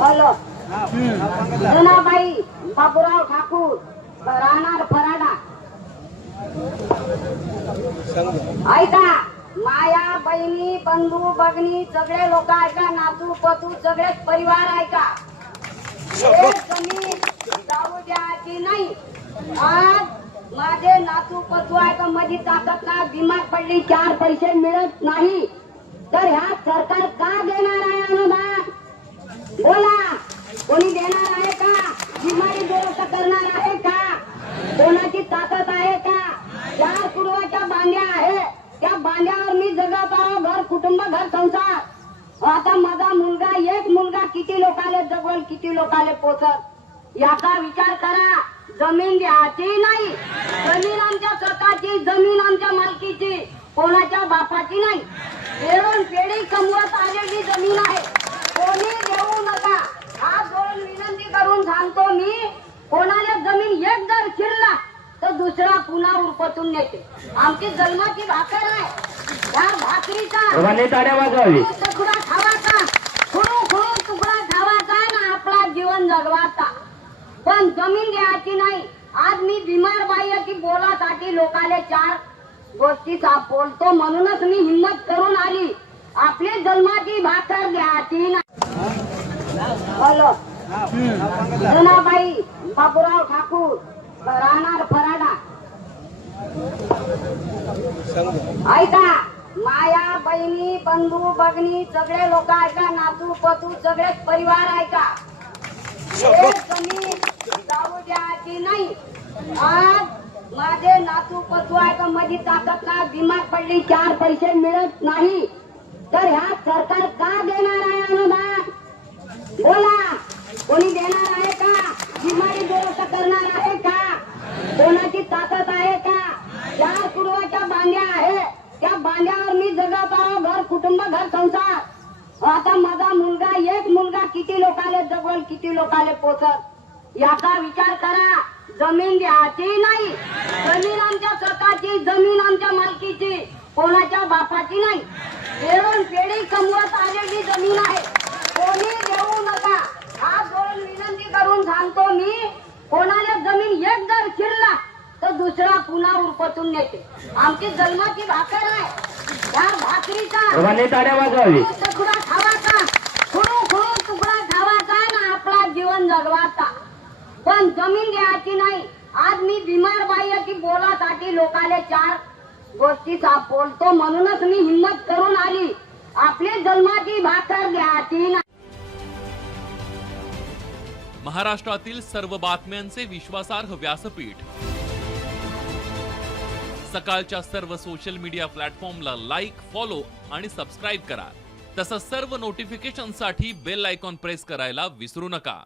Hello Janabai Bapurao Thakur राहणार फराडा. ऐका, माया बहिणी बंधू भगिनी सगळे लोक ऐका, नातू पतू सगळेच परिवार ऐका. जमीन जाऊ द्यायची नाही. आज माझे नातू पतू ऐका, माझी ताकद का बिमार पडली, 4 पैसे मिळत नाही, तर ह्या सरकार का देणार आहे अनुदान? बोला, कोणी देणार आहे का? बिमारी दुरुस्त करणार आहे का? कोणाची ताकद आहे का? 4 कुटुंबाच्या बांध्या आहे, त्या बांध्यावर मी जगत आहो, घर कुटुंब घर संसार. आता माझा मुलगा, एक मुलगा किती लोकाले जगवल, किती लोकाले पोचल, याचा विचार करा. जमीन द्यायची नाही. जमीन आमच्या स्वतःची, जमीन आमच्या मालकीची, कोणाच्या बापाची नाही. पेरून पेढी कमवत आलेली जमीन आहे, कोणी देऊ नका. हा दोन विनंती करून सांगतो मी, कोणाला जमीन एक जर शिरला तर दुसरा पुन्हा उरपतून नेते. आमची जन्माची भाकर आहे, त्या भाकरीचा तुकडा खावाचा, खुडू तुकडा खावाचा ना आपला जीवन जगवाचा, पण जमीन द्यायची नाही. आज मी बिमार बाई आहे की बोलासाठी लोकाले 4 गोष्टी बोलतो, म्हणूनच मी हिम्मत करून आली. आपली जन्माची भाकर द्यायची नाही. हॅलो जनाबाई बापूराव ठाकूर राहणार फराडा. ऐका, माया बहिणी बंधू भगिनी सगळे लोक ऐका, नातू पतू सगळेच परिवार ऐका. जमीन जाऊ द्यायची नाही. आज माझे नातू पतू ऐका, माझी ताकद का बिमार पडली, 4 पैसे मिळत नाही, तर ह्या सरकार का देणार आहे अनुदान? बोला, कोणी देणार आहे का? बिमारी दुरुस्त करणार आहे का? कोणाची ताकद आहे का? 4 कुटुंबाच्या बांध्या आहे, त्या बांध्यावर मी जगत आहो, घर कुटुंब घर संसार. आता माझा मुलगा, एक मुलगा किती लोकाले जगवल, किती लोकाले पोचल, याचा विचार करा. जमीन द्यायची नाही. जमीन आमच्या स्वतःची, जमीन आमच्या मालकीची, कोणाच्या बापाची नाही. पेरून पेढी कमवत आलेली जमीन आहे, कोणी देऊ नका. हा दोन विनंती करून सांगतो मी, कोणाला जमीन एक जर शिरला तर दुसरा पुन्हा उरपतून नेते. आमची जन्माची भाकर आहे, त्या भाकरीचा तुकडा खावाचा, खुडू तुकडा खावाचा ना आपला जीवन जगवाचा, पण जमीन द्यायची नाही. आज मी बिमार बाई आहे की बोलासाठी लोकाले 4 गोष्टी बोलतो, म्हणूनच मी हिम्मत करून आली. आपली जन्माची भाकर द्यायची नाही. महाराष्ट्रातील सर्व बातम्यांचे विश्वासार्ह व्यासपीठ. सकाळच्या सर्व सोशल मीडिया प्लॅटफॉर्मला लाईक, फॉलो आणि सबस्क्राईब करा. तसंच सर्व नोटिफिकेशनसाठी बेल आयकॉन प्रेस करायला विसरू नका.